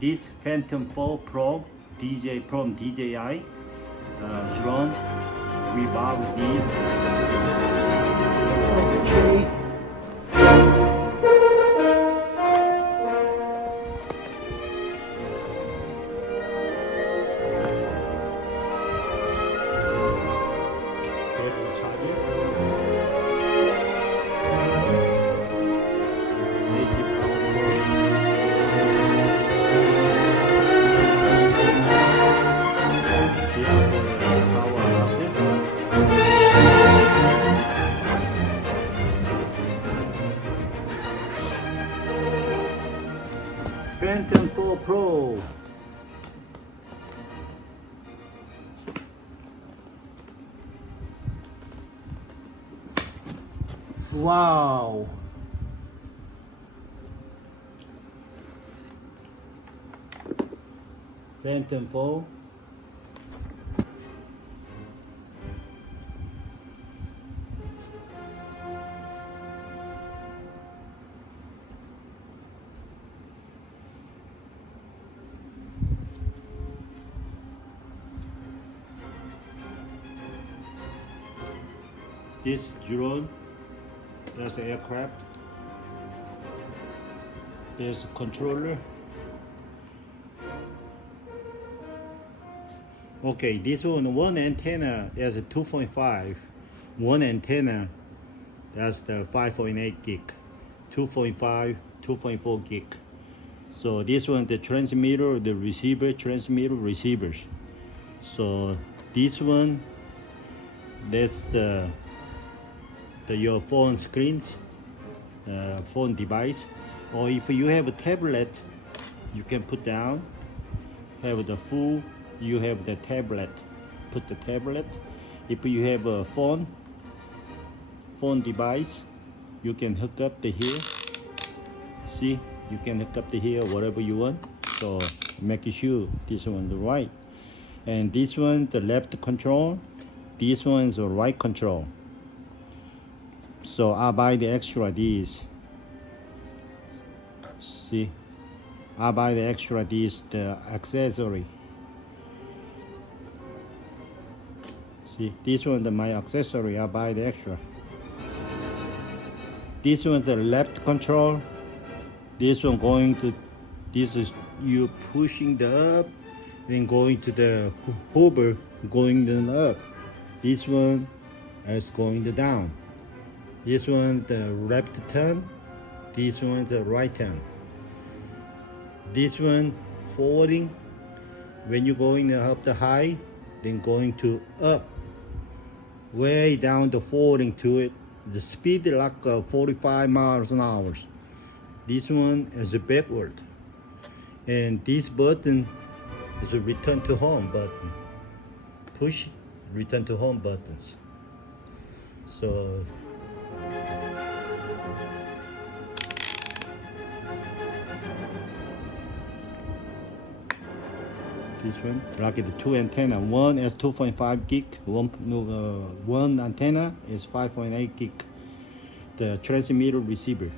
This Phantom 4 Pro DJ from DJI drone, we bought this. Okay. Battery charger. AC power Phantom 4 Pro. Wow. Phantom 4. This drone, that's an aircraft. There's a controller. Okay, this one antenna is a 2.5. One antenna, that's the 5.8 gig. 2.5, 2.4 gig. So this one, the transmitter, the receiver, transmitter, receivers. So this one, that's your phone screens, phone device, or if you have a tablet, you can put down. Have the full, you have the tablet. Put the tablet. If you have a phone device, you can hook up to here. See, you can hook up to here whatever you want. So make sure this one the right, and this one the left control. This one is the right control. So I buy the extra these. See, I buy the extra these, the accessory. See, this one the my accessory. I buy the extra. This one the left control. This one going to, this is you pushing the up, then going to the hover, going the up. This one is going to down. This one the left turn, this one the right turn. This one forwarding, when you're going up the high, then going to up, way down the forwarding to it. The speed like 45 miles an hour. This one is a backward. And this button is a return to home button. Push, return to home buttons. So this one, like the two antenna. One is 2.5 gig. One antenna is 5.8 gig. The transmitter receiver.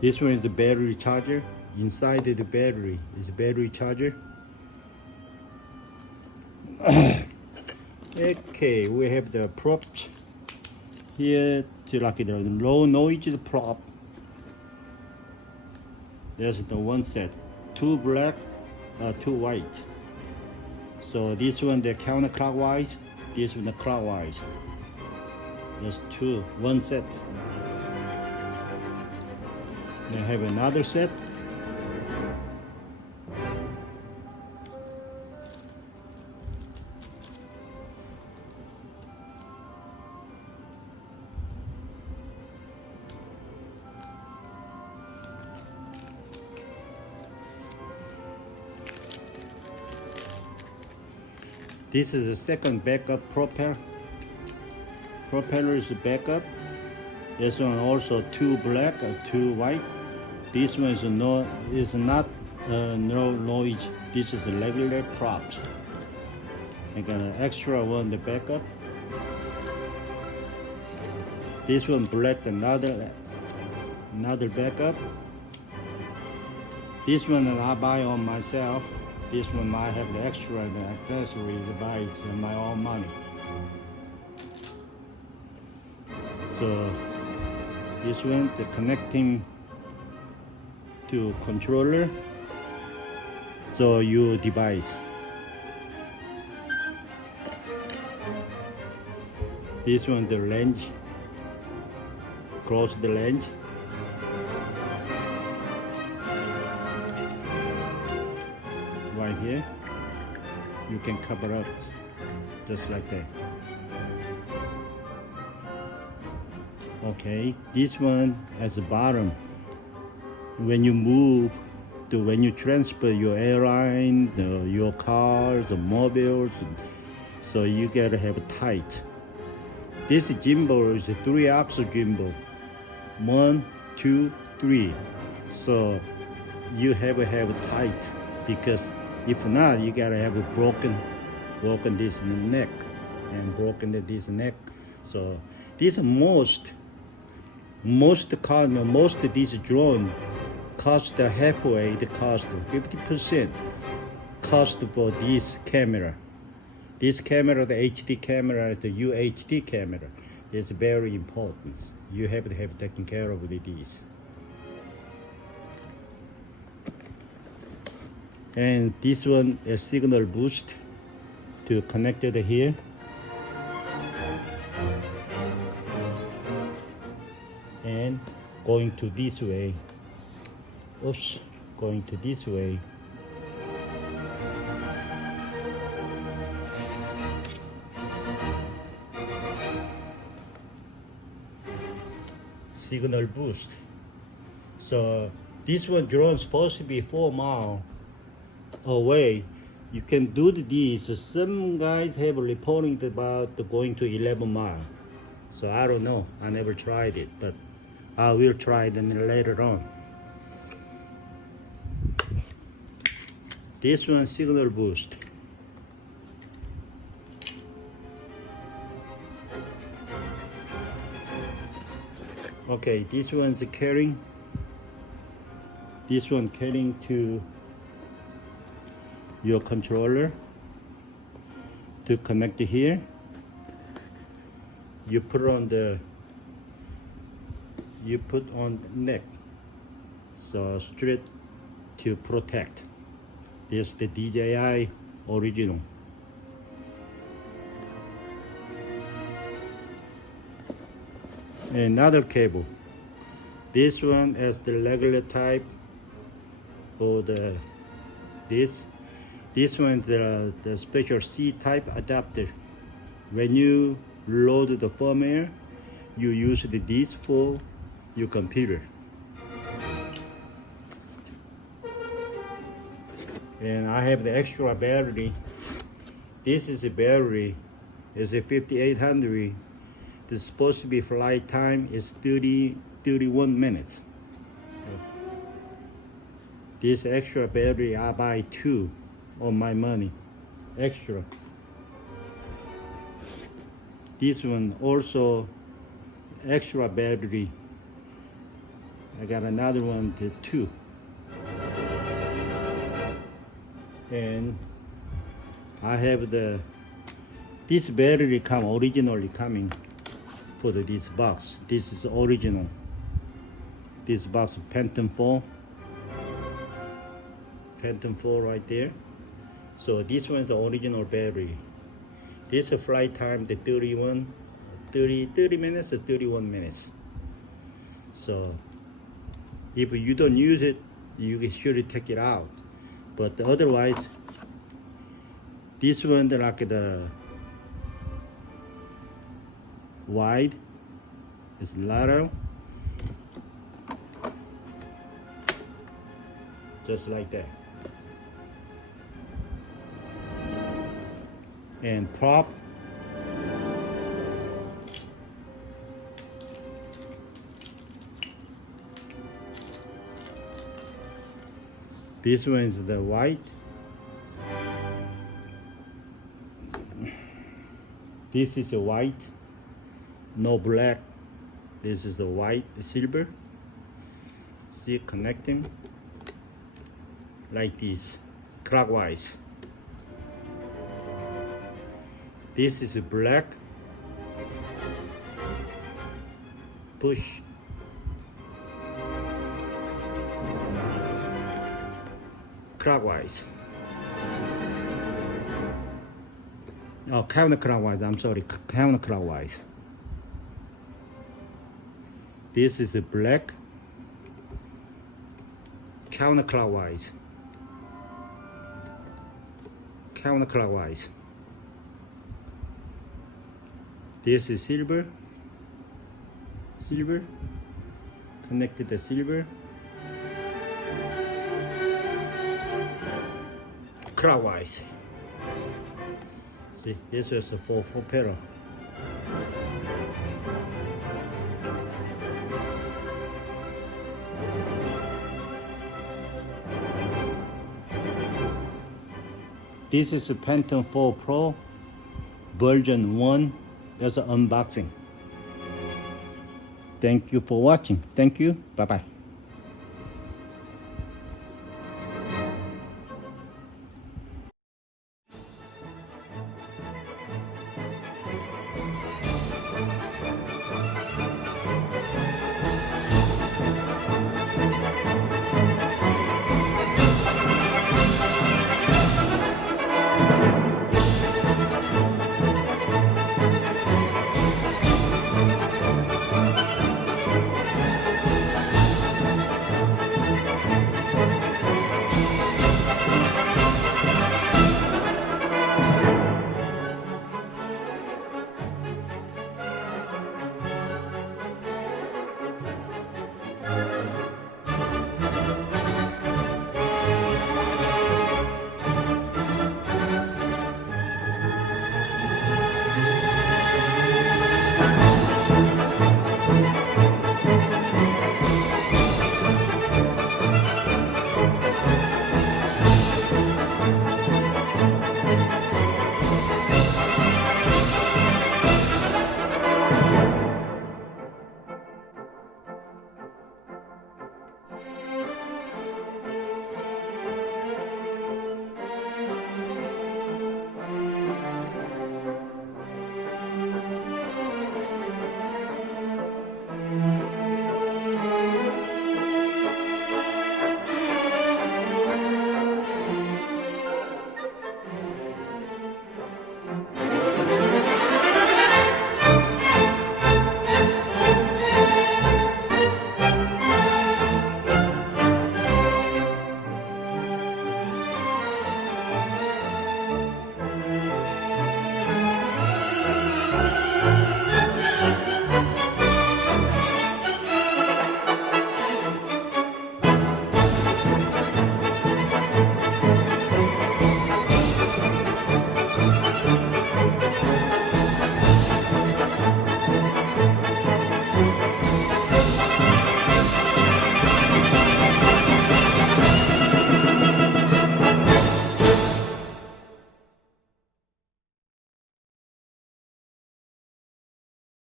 This one is the battery charger. Inside the battery is a battery charger. Okay, we have the props here to like the low noise prop. There's the one set, two black, two white. So this one the counterclockwise, this one the clockwise. There's two, one set. Then I have another set. This is the second backup propeller. Propeller is backup. This one also two black, two white. This one is not no noise. This is a regular props. I got an extra one, the backup. This one black, another backup. This one I buy on myself. This one I have the extra the accessory to buy is my own money. So this one the connecting to controller. So your device. This one the range. Close the range. Right here, you can cover up just like that. Okay, this one has a bottom. When you move, when you transfer your airline, your car, the mobiles, so you gotta have it tight. This gimbal is a 3-axis gimbal. 1, 2, 3. So you have to have it tight, because if not, you gotta have it broken this neck and broken this neck. So this most of these drone cost halfway the cost, 50% cost for this camera. This camera, the HD camera, the UHD camera, is very important. You have to have taken care of these. And this one is signal boost to connect it here. And going to this way. Oops, going to this way. Signal boost. So this one drone is supposed to be 4 miles away. You can do this. Some guys have reporting about going to 11 miles. So I don't know. I never tried it, but I will try it later on. This one signal boost. Okay, this one's carrying. This one carrying to your controller to connect it here. You put on the neck, so straight to protect. This is the DJI original. Another cable. This one is the regular type for this one is the special C type adapter. When you load the firmware, you use this for your computer. And I have the extra battery. This is a battery. It's a 5800. It's supposed to be flight time is 31 minutes. This extra battery I buy 2 on my money. Extra. This one also extra battery. I got another one, the 2. And I have this battery originally coming for this box. This is original. This box Phantom 4. Phantom 4 right there. So this one is the original battery. This is flight time, the 30 minutes or 31 minutes. So if you don't use it, you should take it out. But otherwise, this one like the wide is lateral, just like that. and prop. This one is the white. This is a white, no black. This is a white, silver. See, connecting like this, clockwise. This is a black. Push. Clockwise. Oh, counterclockwise. I'm sorry, counterclockwise. This is a black. Counterclockwise. Counterclockwise. This is silver. Silver. Connected to silver. Clockwise. See, this is for propeller. This is a Phantom 4 Pro version 1. That's an unboxing. Thank you for watching. Thank you. Bye bye.